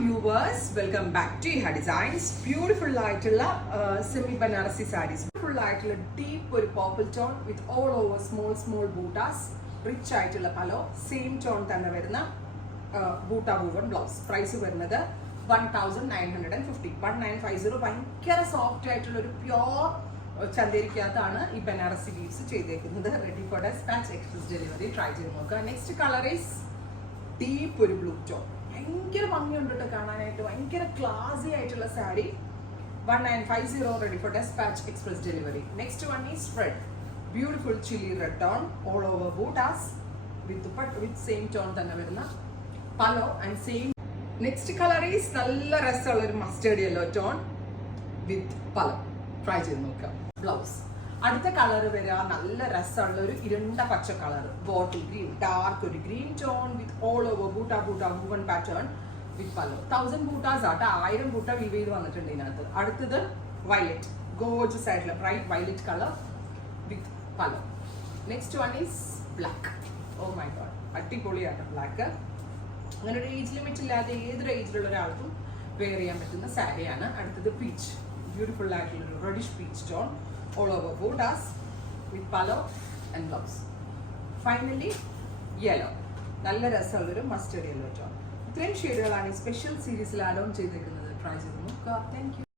viewers, welcome back to Iha Designs. Beautiful ആയിട്ടുള്ള semi Banarasi sarees. Beautiful ആയിട്ടുള്ള deep ഒരു purple tone with all over small bootas. Rich ആയിട്ടുള്ള palo, same tone തന്നെ വരുന്ന boota woven blouse. Price വരുന്നത് 1950. 1950 ഭയങ്കര soft ആയിട്ടുള്ള ഒരു പ്യോർ ചന്ദേരിക്കകത്താണ് ഈ ബനാറസി വീവ്സ് ചെയ്തേക്കുന്നത്. Ready for dispatch express delivery. Try ചെയ്ത് നോക്കുക. നെക്സ്റ്റ് കളർ ഈസ് ഡീപ്പ് ഒരു ബ്ലൂ ടോൺ. ഭയങ്കര ഭംഗിയുണ്ട് കേട്ടോ കാണാനായിട്ട്. ഭയങ്കര ക്ലാസി ആയിട്ടുള്ള sari. 1950 ready for dispatch express delivery. Next one is red. Beautiful chilli red tone. All over butas with same tone തന്നെ വരുന്ന pallu and same. Next colour is നല്ല രസമുള്ള ഒരു mustard yellow tone with pallu. Try ചെയ്ത് നോക്കാം. ബ്ലൗസ് അടുത്ത കളർ വരിക നല്ല രസമുള്ള ഒരു ഇരുണ്ട പച്ച കളർ, ബോട്ടിൽ ഗ്രീൻ, ഡാർക്ക് ഒരു green tone with all over buta woven pattern with pallu. 1000 butas ആട്ടെ, 1000 ബൂട്ട വീവ് ചെയ്ത് വന്നിട്ടുണ്ട് ഇതിനകത്ത്. അടുത്തത് വയലറ്റ്, ഗോർജസ് ആയിട്ടുള്ള bright violet colour with pallu. Next one is black. Oh my God, അടിപൊളിയാണ് ബ്ലാക്ക്. അങ്ങനെ ഒരു ഏജ് ലിമിറ്റ് ഇല്ലാതെ ഏതൊരു ഏജിലുള്ള ഒരാൾക്കും വെയർ ചെയ്യാൻ പറ്റുന്ന സാരിയാണ്. അടുത്തത് പീച്ച്, ബ്യൂട്ടിഫുൾ ആയിട്ടുള്ള ഒരു reddish peach tone, all over bootas with palo and blouse. Finally yellow, നല്ല രസമുള്ളൊരു മസ്റ്റേർഡ് യെല്ലോ ടോൺ. ഇത്രയും ഷെയ്ഡുകളാണ് ഈ സ്പെഷ്യൽ സീരീസിൽ ആഡ് ഓൺ ചെയ്തിരിക്കുന്നത്. ട്രൈ ചെയ്ത് നോക്കുക. Thank you.